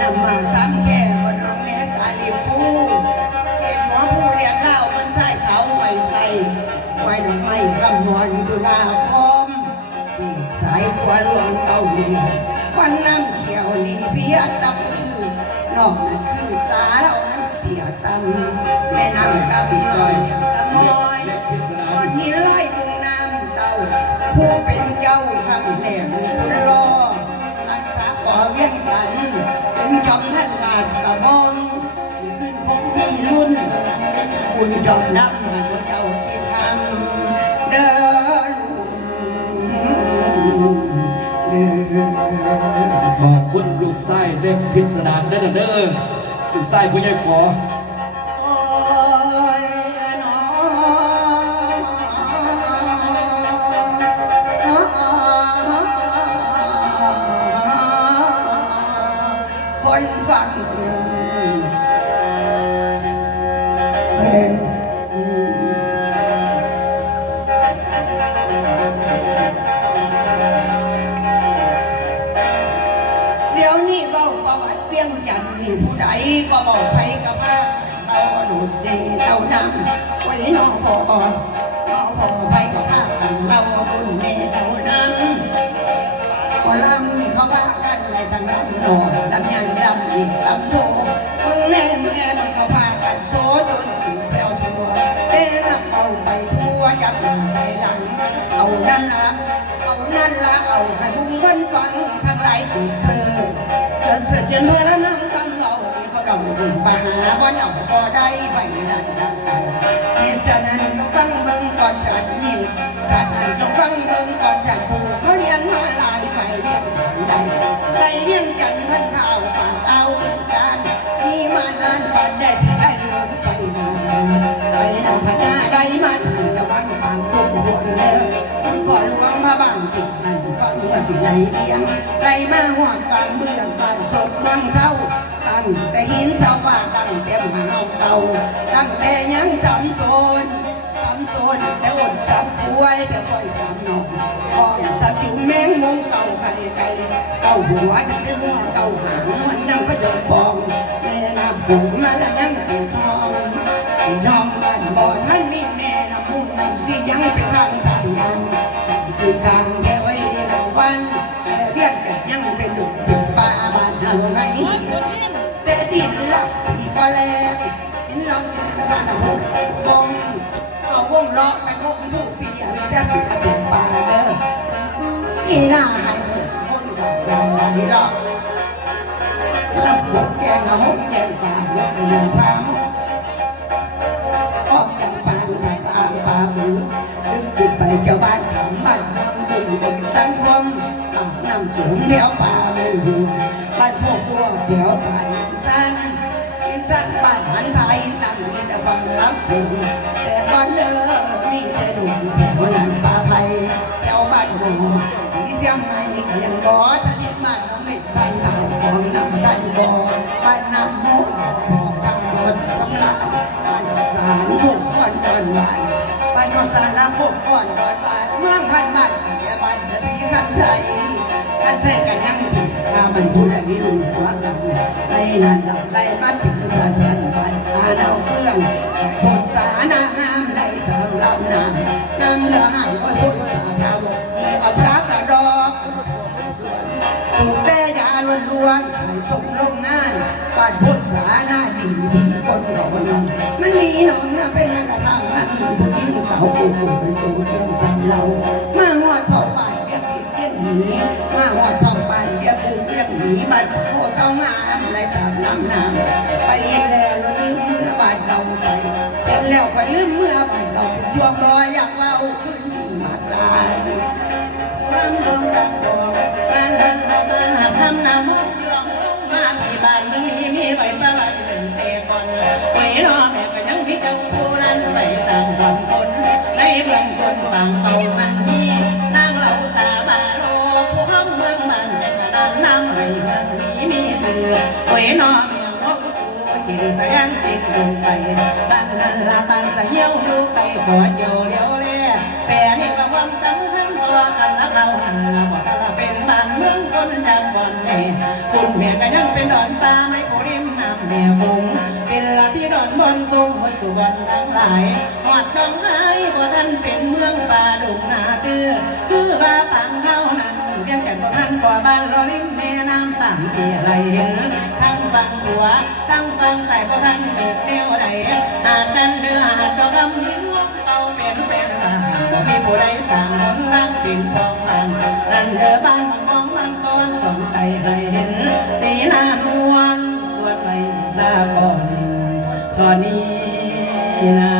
นำมาซ้ำแค่บนน้องแน่กาลีฟูเก็บหัวผู้เรียนเล่ามันใส่เขาไหวไทยไว้ดอกไม้คำนวณตุลาคมที่สายขวาหลวงเก่าดีวันน้ำเขียวนี่เพียตะปือนอกนั้นคือสาเรานั้นเพียตำแม่น้ำตำน้อยสะมอยก้อนหินลอยำท่านราชกระบองขึ้นคงที่รุ่น คุณจอมดำหันว่าเจ้าที่ทำเดินเดินขอบคุณลูกไส้เล็กพิศดารเด้อเด้อลูกไส้ผู้ใหญ่ขอ คนเป็นเดี๋ยวนี้เบาประวัติเพียงจันทร์นี่ผู้ใดก็บอกไปกับพาเราดูดเดเต้านำไว้น้องพอน้องพอไปกับพากันเราบุญเดเต้านำพอลำเขาพากันอะไรทางลำนอน อีกลำโทมึงแน่แน่มันเขาพากันโซจนถึงแซวชัวเด้รับเอาไปทั่วจับหน้าใส่หลัง เอานั่นละเอานั่นละเอาให้พุ่งเงินฟังทั้งหลายถูกเสือจนเสือจนเมื่อแล้วนั่งฟังเอาเขาดองถึงปัญหาบ่อนเอาบ่ได้ไปดันดันกันเหตุฉะนั้นก็ฟังเบิ่งก่อนฉันนี่ฉะนั้นก็ฟังเบิ่งก่อนฉันผู้เขา วงพระบางจิตหันฟังว่าสิไหลเลี้ยงไหลมาหอดบางเบื้อบางศพบางเศร้าตั้งแต่หินเสาว่าตั้งแต่มหาเก่าตั้งแต่ยังสำตนสำตนแต่อดสำควยแต่ปล่อยสำนองห้องสำอยู่แมงมุมเก่าไก่ไก่เก่าหัวจะได้หัวเก่าหางมันนั่งก็จะปองแม่น้ำผูมาแล้วยังเป็นทอง ยังเป็นดุจดุจป่าบ้านเฮาไหนแต่ดินลักที่ก็แรงดินลังที่บ้านหกฟองเอาวงล้อไปงกผู้ปีอยมีแต่สิเป็นป่าเด้ออีหน้าให้คนสองเราดีหรอกแล้วพวกแกงเอาห้องแกงฝายกมือพามออกจากปางจากปางป่ามือดึงขึ้นไปเจ้าบ้านถามบ้านเมืองบุญบนสังคม น้ำสูงแถวป่าไม่หัวบ้านพวกซัวแถวป่าอินสันอินสันบ้านหันไผ่ตั้งมีแต่ฟังรับผูแต่ก่อนเด้อมีแต่ดุมแถวนั้นป่าไผ่แถวบ้านหมูสีเสียมไม้ก็ยังบ่ทะเลบ้านน้ำเม็ดบ้านหนาวของน้ำตันบ่บ้านน้ำมูกบ่ทางรถสำลาบ้านสารทุกคนตอนบ่ายบ้านของสารพวกก่อนก่อนบ้านเมืองพันบ้านเดียบ้านเดียที่ขันใจ ขันใจกันยังผิดข้ามันผู้ใดรู้ลงหัวกันไล่นั่นหลับไล่มาผิดสารสันบ้านอาดาวเฟื่องผลสานางามได้เติมลำน้ำน้ำเหลือห่างก็พ้นสาพาวดีเอาสากระดอกปลูกแต่ยาล้วนๆขายส่งโรงงานบ้านพ้นสาหน้าดีที่คนเขาคนนั้นมันมีหนองนะเป็นอะไรทางนั้นผู้กินเสาปูปูเป็นตัวกินสันเรา หีมาหอดทองบ้านเรียกปูเกี้ยนหนีบ้านโคเศร้างามในตามลำน้ำไปเห็นแล้วลืมเมื่อบานเก่าไปเห็นแล้วไปลืมเมื่อบานเก่าช่วงรอยอยากเล่าขึ้นมากลายบ้านดงดังดงบ้านดังบ้านหาทำน้ำมันเสื่อมลงมาที่บ้านมึงมีมีใบประวัติเดินเตะก่อนไว้รอแม่ก็ยังมีเจ้าผู้นั้นไปสั่งความคนในเบื้องคนบางเอามันำให้เมืองนี้มีเสือไว้รอเมียงว่ากูสู้ขี่สายันติดลงไปบ้านนั้นละบ้านสะเหี่ยวอยู่ไกลหัวเจียวเลียวเล่แปรให้กับความสำคัญของตัวกันละเขาหันละบอกละเป็นบ้านเมืองคนจากบ่อนนี่คุณเมียก็ยังเป็นดอนตาไม่โอริมน้ำเมียบุงเป็นละที่ดอนบนสูงหัวสุวรรณทั้งหลายหอดดองไห้บ่ท่านเป็นเมืองป่าดงนาเตื้อคือว่าปังเข้า นก่อบ้านรอริมแม่น้ำต่ำที่ยไหลทั้งฟังหัวทั้งฝั่งใส่ก็ทั้งเอกแนวใดอาดดันเรืออาดดอกลำหินลมเป่าเหม็นเส้นหาบ่มีผู้ใดสั่งหนรังปิ่นทองรังรันเรือบ้านของมองมันต้นต้องไตไหลเห็น สีหน้านวนสวดไปสาก่อนขอนนี้นะ